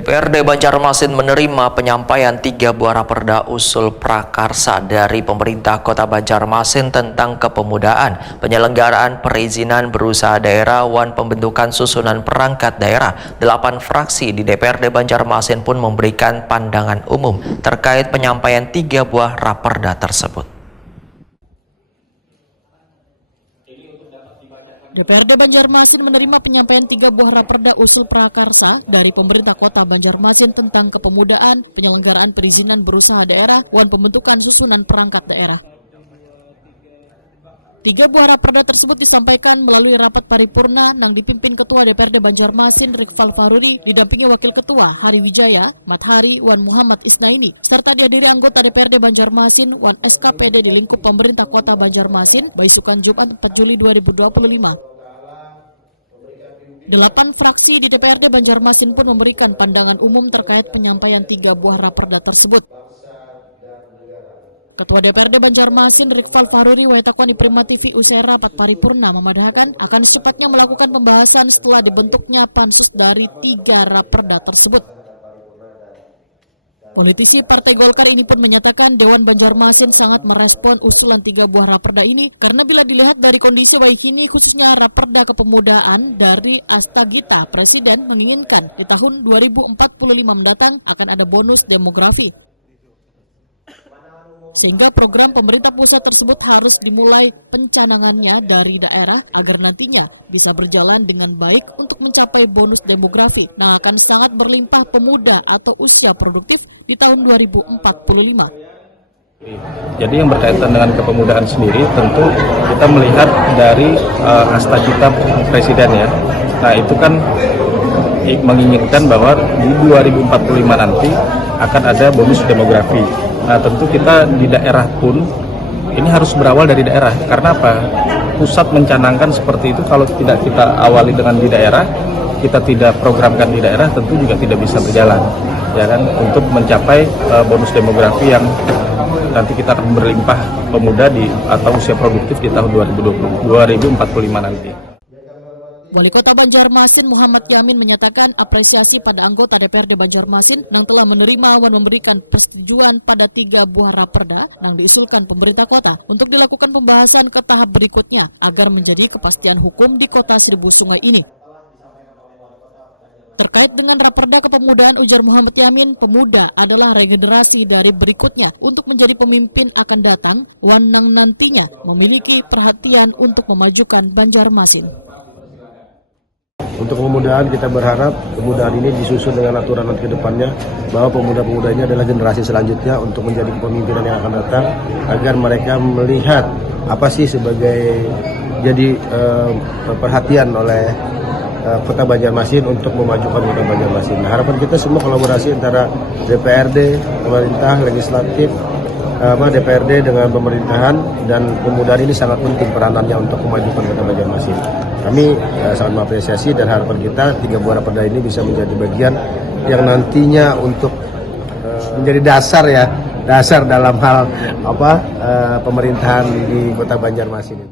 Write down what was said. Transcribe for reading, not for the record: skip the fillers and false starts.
DPRD Banjarmasin menerima penyampaian 3 buah raperda usul prakarsa dari pemerintah Kota Banjarmasin tentang kepemudaan, penyelenggaraan perizinan berusaha daerah, wan pembentukan susunan perangkat daerah. 8 fraksi di DPRD Banjarmasin pun memberikan pandangan umum terkait penyampaian 3 buah raperda tersebut. DPRD Banjarmasin menerima penyampaian 3 buah raperda usul prakarsa dari pemerintah Kota Banjarmasin tentang kepemudaan, penyelenggaraan perizinan berusaha daerah, wan pembentukan susunan perangkat daerah. 3 buah raperda tersebut disampaikan melalui rapat paripurna yang dipimpin Ketua DPRD Banjarmasin Rickfal Faruri didampingi Wakil Ketua Hari Wijaya, Mathari, Wan Muhammad Isnaini, serta dihadiri anggota DPRD Banjarmasin, Wan SKPD di lingkup pemerintah Kota Banjarmasin, Baisukan Jumat 4 Juli 2025. 8 fraksi di DPRD Banjarmasin pun memberikan pandangan umum terkait penyampaian 3 buah raperda tersebut. Ketua DPRD Banjarmasin Rickfal Faruri Waitakwani Prima TV usai rapat paripurna memadahkan akan secepatnya melakukan pembahasan setelah dibentuknya pansus dari 3 raperda tersebut. Politisi Partai Golkar ini pun menyatakan Dewan Banjarmasin sangat merespon usulan 3 buah raperda ini karena bila dilihat dari kondisi baik ini, khususnya raperda kepemudaan dari Astagita, Presiden menginginkan di tahun 2045 mendatang akan ada bonus demografi. Sehingga program pemerintah pusat tersebut harus dimulai pencanangannya dari daerah agar nantinya bisa berjalan dengan baik untuk mencapai bonus demografi yang akan sangat berlimpah pemuda atau usia produktif di tahun 2045. Jadi yang berkaitan dengan kepemudaan sendiri tentu kita melihat dari Astagita Presiden ya. Nah itu kan menginginkan bahwa di 2045 nanti akan ada bonus demografi. Nah tentu kita di daerah pun ini harus berawal dari daerah. Karena apa? Pusat mencanangkan seperti itu, kalau tidak kita awali dengan di daerah, kita tidak programkan di daerah, tentu juga tidak bisa berjalan, ya kan? Untuk mencapai bonus demografi yang nanti kita akan berlimpah pemuda atau usia produktif di tahun 2045 nanti. Wali Kota Banjarmasin Muhammad Yamin menyatakan apresiasi pada anggota DPRD Banjarmasin yang telah menerima dan memberikan persetujuan pada 3 buah raperda yang diusulkan pemerintah kota untuk dilakukan pembahasan ke tahap berikutnya agar menjadi kepastian hukum di Kota Seribu Sungai ini. Terkait dengan raperda kepemudaan, ujar Muhammad Yamin, pemuda adalah regenerasi dari berikutnya untuk menjadi pemimpin akan datang, wanang nantinya memiliki perhatian untuk memajukan Banjarmasin. Untuk kepemudaan kita berharap kepemudaan ini disusun dengan aturan nanti ke depannya bahwa pemuda-pemuda ini adalah generasi selanjutnya untuk menjadi kepemimpinan yang akan datang agar mereka melihat apa sih sebagai jadi perhatian oleh Kota Banjarmasin untuk memajukan Kota Banjarmasin. Nah, harapan kita semua kolaborasi antara DPRD, pemerintah, legislatif, DPRD dengan pemerintahan dan kepemudaan ini sangat penting peranannya untuk memajukan Kota Banjarmasin. Kami sangat mengapresiasi dan harapan kita 3 buah raperda ini bisa menjadi bagian yang nantinya untuk menjadi dasar dalam hal pemerintahan di Kota Banjarmasin.